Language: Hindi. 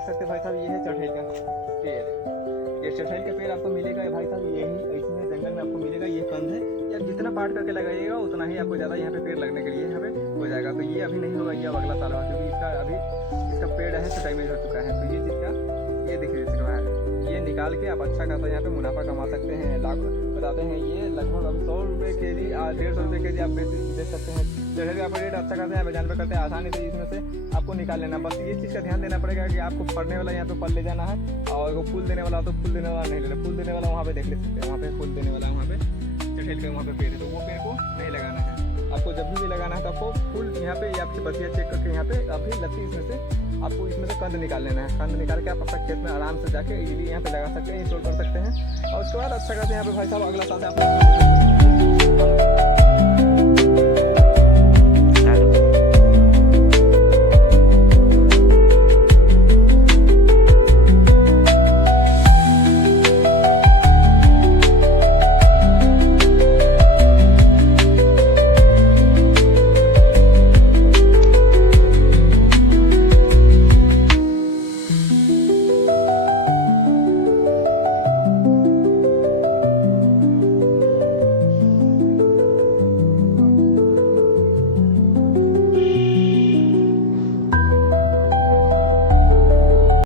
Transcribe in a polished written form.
देख सकते हैं भाई साहब, ये है चठैल का पेड़। ये चठैल का पेड़ आपको मिलेगा भाई साहब, यही इसमें जंगल में आपको मिलेगा। ये कंद है, ये आप जितना पाट करके लगाइएगा उतना ही आपको ज़्यादा यहाँ पे पेड़ लगने के लिए यहाँ पे हो जाएगा। तो ये अभी नहीं होगा, ये अब अगला साल होगा, क्योंकि इसका पेड़ है तो डैमेज हो चुका है। तो ये जिसका ये देखिए ये निकाल के आप अच्छा खासा यहाँ पे मुनाफा कमा सकते हैं। लाख बताते हैं ये लगभग अभी 100 रुपये के जी 150 रुपये के जी आप बेच सकते हैं। चढ़े का आपका रेट अच्छा खासा यहाँ पे जानवर करते हैं, आसानी से इसमें से आपको निकाल लेना। बस ये चीज़ का ध्यान देना पड़ेगा कि आपको फलने वाला यहाँ पे फल ले जाना है, और वो फूल देने वाला तो फूल देने वाला नहीं लेना। फूल देने वाला वहाँ पे देख ले सकते हैं, वहाँ पे फूल देने वाला वहाँ पे चठेल का वहाँ पे पेड़ है, तो वो पेड़ को नहीं लगाना है। आपको जब भी लगाना है तो आपको फूल यहाँ पे आपकी बतिया चेक करके यहाँ पे अभी लत्ती इसमें से आपको इसमें से कंद निकाल लेना है। कंद निकाल के आप अपना खेत में आराम से जाके इजीली यहाँ पे लगा सकते हैं, इंस्टॉल कर सकते हैं। और उसके बाद अच्छा करते हैं यहाँ पे भाई साहब अगला साल से आप